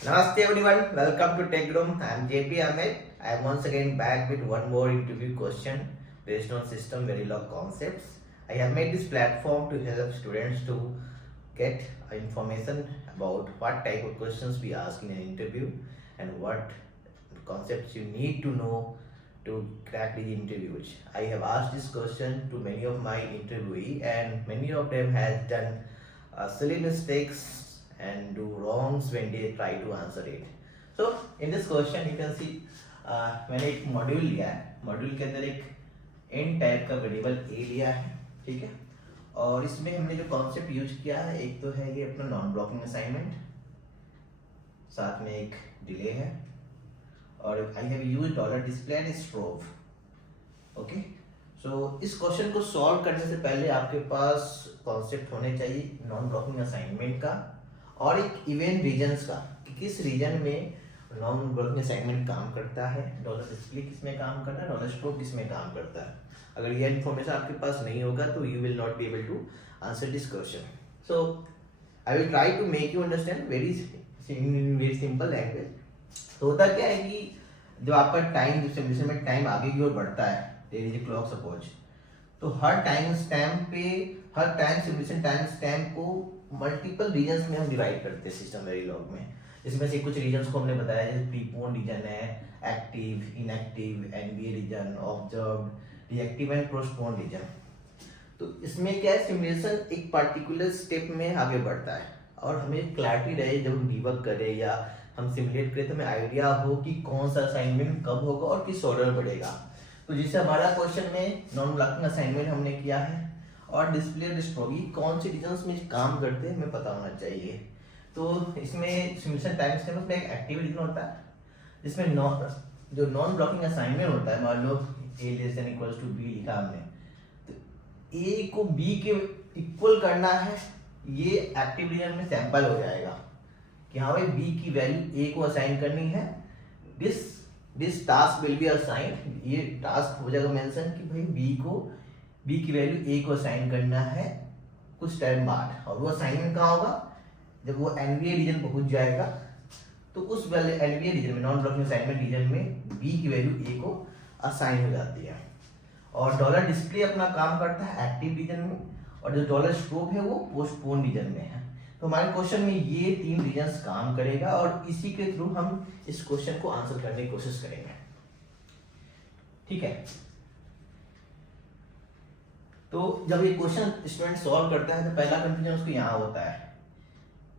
Namaste everyone, welcome to Tech Room. I am JP Ahmed. I am once again back with one more interview question based on system Verilog concepts. I have made this platform to help students to get information about what type of questions we ask in an interview and what concepts you need to know to crack the interviews. I have asked this question to many of my interviewees and many of them has done silly mistakes and do wrongs when they try to answer it. So in this question you can see मैंने एक module लिया है. Module के अंदर एक n type का variable a लिया है, ठीक है. और इसमें हमने जो कॉन्सेप्ट यूज किया है, एक तो है ये अपना नॉन ब्लॉकिंग असाइनमेंट, साथ में एक डिले है, और I have used dollar display and strobe. Okay, so इस क्वेश्चन को सॉल्व करने से पहले आपके पास कॉन्सेप्ट होने चाहिए नॉन ब्लॉकिंग असाइनमेंट का और एक इवेंट रीजन्स का, कि किस रीजन में नॉन ब्लॉकिंग असाइनमेंट काम करता है, डॉलर डिस्प्ले किस में काम करता है, डॉलर स्ट्रोक किस में काम करता है. अगर ये इन्फॉर्मेशन आपके पास नहीं होगा तो you will not be able to answer this question. So I will try to make you understand very simple language. तो होता क्या है कि जब आपका टाइम सिमुलेशन में टाइम आगे की ओर बढ़ता है, there is a clock suppose, तो हर टाइम स्टैम्प पे हर टाइम सिमुलेशन टाइम स्टैम्प को मल्टीपल रीजन्स में हम डिवाइड करते हैं सिस्टम वेरिलॉग में. इसमें से कुछ रीजन्स को हमने बताया, जैसे प्रीपोन रीजन है, active, inactive, NBA region, observed, reactive and postpone region. तो इसमें क्या है, सिमुलेशन एक पर्टिकुलर स्टेप में आगे बढ़ता है और हमें क्लैरिटी रहे जब हम डिबग करें या हम सिमुलेट करें तो हमें आइडिया हो कि कौन सा असाइनमेंट कब होगा और किस ऑर्डर में बढ़ेगा. तो जैसे हमारा क्वेश्चन में नॉन ब्लॉकिंग असाइनमेंट हमने किया है और डिस्प्ले डिस्ट्रॉगी कौन से रीजन्स में काम करते हैं हमें पता होना चाहिए. तो इसमें सिमुलेशन टाइम स्टैम्प में एक एक्टिव रीजन होता है जिसमें जो नॉन ब्लॉकिंग असाइनमेंट होता है, मान लो a less than equals to b लिखा हमने, तो a को b के इक्वल करना है, ये एक्टिव रीजन में सैंपल हो जाएगा कि हाँ भाई b की वैल्यू a को असाइन करनी है. This task will be assigned, ये टास्क हो जाएगा मेंशन कि भाई b की वैल्यू a को असाइन करना है कुछ टाइम बाद. और वो असाइनमेंट कहाँ होगा, जब वो एनवीए रीजन पहुंच जाएगा तो उस वाले एनवीए रीजन में नॉन ब्लॉकिंग असाइनमेंट रीजन में b की वैल्यू a को असाइन हो जाती है. और डॉलर डिस्प्ले अपना काम करता है एक्टिव रीजन में, और जो डॉलर स्ट्रोक है वो पोस्टपोन रीजन में है. तो हमारे क्वेश्चन में ये तीन रीजन्स काम करेगा और इसी के थ्रू हम इस क्वेश्चन को आंसर करने की कोशिश करेंगे, ठीक है. तो जब ये क्वेश्चन स्टूडेंट सॉल्व करता है तो पहला कंफ्यूजन उसको यहाँ होता है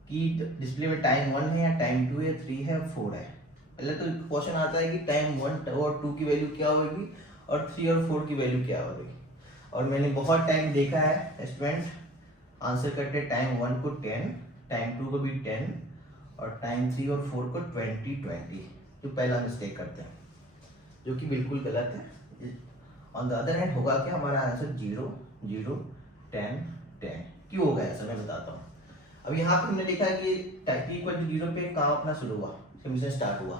कि डिस्प्ले में टाइम 1 है या टाइम 2 है, 3 है, 4 है. पहले तो क्वेश्चन आता है कि टाइम 1 और 2 की वैल्यू क्या होगी और 3 और 4 की वैल्यू क्या होगी. और मैंने बहुत टाइम देखा है स्टूडेंट आंसर करते टाइम 1 को 10, टाइम 2 को भी 10 और टाइम 3 और 4 को 20, जो पहला मिस्टेक करते हैं, जो कि बिल्कुल गलत है. ऑन द अदर हैंड होगा क्या, हमारा आंसर 0, 0, 10, 10. क्यों होगा ऐसा मैं बताता हूँ. अब यहाँ पे हमने देखा कि t इक्वल टू 0 पे काम अपना शुरू हुआ, सिमुलेशन स्टार्ट हुआ,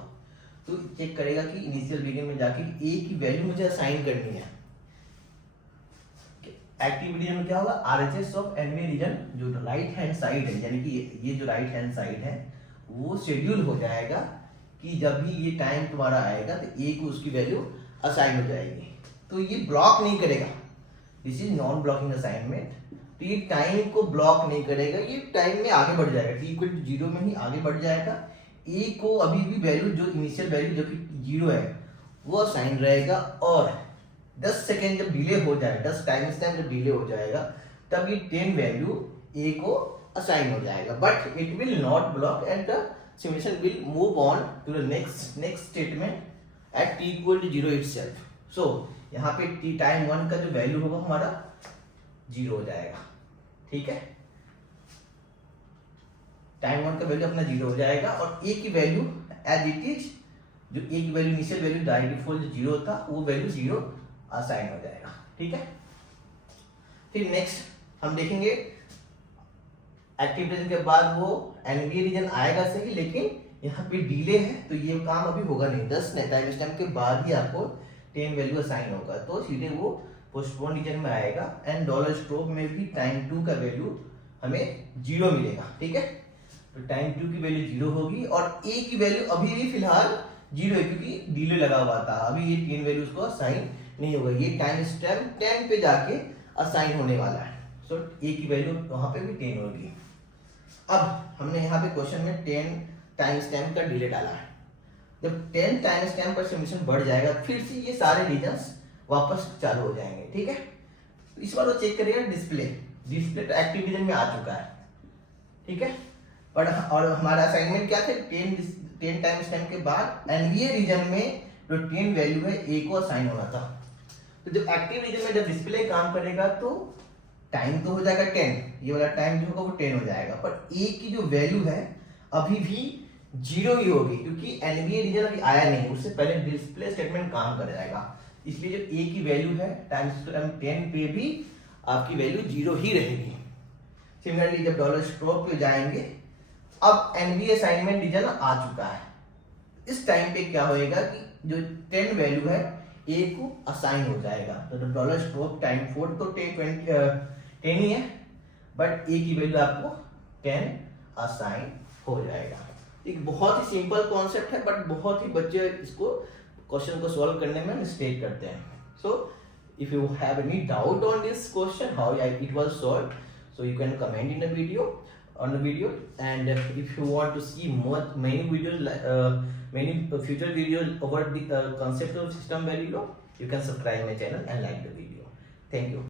तो चेक करेगा कि इनिशियल बिगिन में जाके a की वैल्यू मुझे असाइन करनी है. एक्टिव रीजन में क्या होगा, आरएचएस ऑफ एनवी रीजन जो राइट हैंड साइड है, यानी कि ये जो राइट हैंड साइड है वो शेड्यूल हो जाएगा कि जब भी ये टाइम तुम्हारा आएगा तो a को उसकी वैल्यू असाइन हो जाएगी. तो ये ब्लॉक नहीं करेगा, this is non blocking assignment. तो ये टाइम को ब्लॉक नहीं करेगा, ये टाइम में आगे बढ़ जाएगा, t इक्वल टू 0 में ही आगे बढ़ जाएगा. a को अभी भी वैल्यू जो इनिशियल वैल्यू जो कि 0 है वो असाइन रहेगा, और 10 सेकेंड जब डिले हो जाएगा, 10 टाइम स्टैम्प जब डिले हो जाएगा तब ये 10 वैल्यू a को असाइन हो जाएगा. But it will not block and the simulation will move on to the next statement at t equal to 0 itself. So यहाँ पे t टाइम 1 का जो वैल्यू होगा हमारा 0 हो जाएगा, ठीक है. टाइम 1 का वैल्यू अपना 0 हो जाएगा और a की वैल्यू एज इट इज, जो a की value initial value by default 0 था वो वैल्यू 0 असाइन हो जाएगा, ठीक है. फिर नेक्स्ट हम देखेंगे एक्टिव रीजन के बाद वो एनवीए रीजन आएगा सही, लेकिन यहाँ पे डिले है तो ये काम अभी होगा नहीं. 10 टाइम स्टैम्प के बाद ही आपको 10 वैल्यू असाइन होगा, तो सीधे वो पोस्टपोन रीजन में आएगा. एंड डॉलर स्ट्रोक में भी टाइम 2 का वैल्यू हमें 0 मिलेगा, ठीक है. तो टाइम 2 की वैल्यू 0 होगी और a की वैल्यू अभी भी फिलहाल 0 है क्योंकि डिले लगा हुआ था, अभी ये 10 वैल्यू उसको असाइन नहीं होगा, ये टाइम स्टैम्प 10 पे जाके असाइन होने वाला है। सो a की वैल्यू वहां पे भी 10 होगी। अब हमने यहाँ पे क्वेश्चन में 10 टाइम स्टैम्प का डिले डाला है। जब 10 टाइम स्टैम्प का सबमिशन बढ़ जाएगा फिर से ये सारे रीजन्स वापस चालू हो जाएंगे, ठीक है। इस बार वो चेक करिएगा डिस्प्ले तो एक्टिव रीजन में आ चुका है, ठीक है। और हमारा असाइनमेंट क्या थे, 10 टाइम स्टैम्प के बाद एनवीए रीजन में जो 10 वैल्यू है ए को असाइन होना था। तो जब एक्टिव रीजन में जब डिस्प्ले काम करेगा तो टाइम तो हो जाएगा 10, ये वाला टाइम जो होगा वो 10 हो जाएगा, पर ए की जो वैल्यू है अभी भी 0 ही होगी क्योंकि एनवीए रीजन अभी आया नहीं, उससे पहले डिस्प्ले स्टेटमेंट काम कर जाएगा। इसलिए जो ए की वैल्यू है टाइम 10 पे भी आपकी वैल्यू 0 ही रहेगी। सिमिलरली जब डॉलर स्ट्रोक पे जाएंगे, अब एनवीए असाइनमेंट रीजन आ चुका है, इस टाइम पे क्या होएगा कि जो 10 वैल्यू है ए को असाइन हो जाएगा। तो डॉलर स्ट्रोक टाइम 4 तो 10 ही है, बट ए की वैल्यू आपको 10 असाइन हो जाएगा। एक बहुत ही सिंपल कॉन्सेप्ट है, बट बहुत ही बच्चे इसको क्वेश्चन को सॉल्व करने में मिस्टेक करते हैं। So if you have any doubt on this question how it was solved, so you can comment in the video and if you want to see many videos many future videos over the concept of system Verilog, you can subscribe my channel and like the video. Thank you.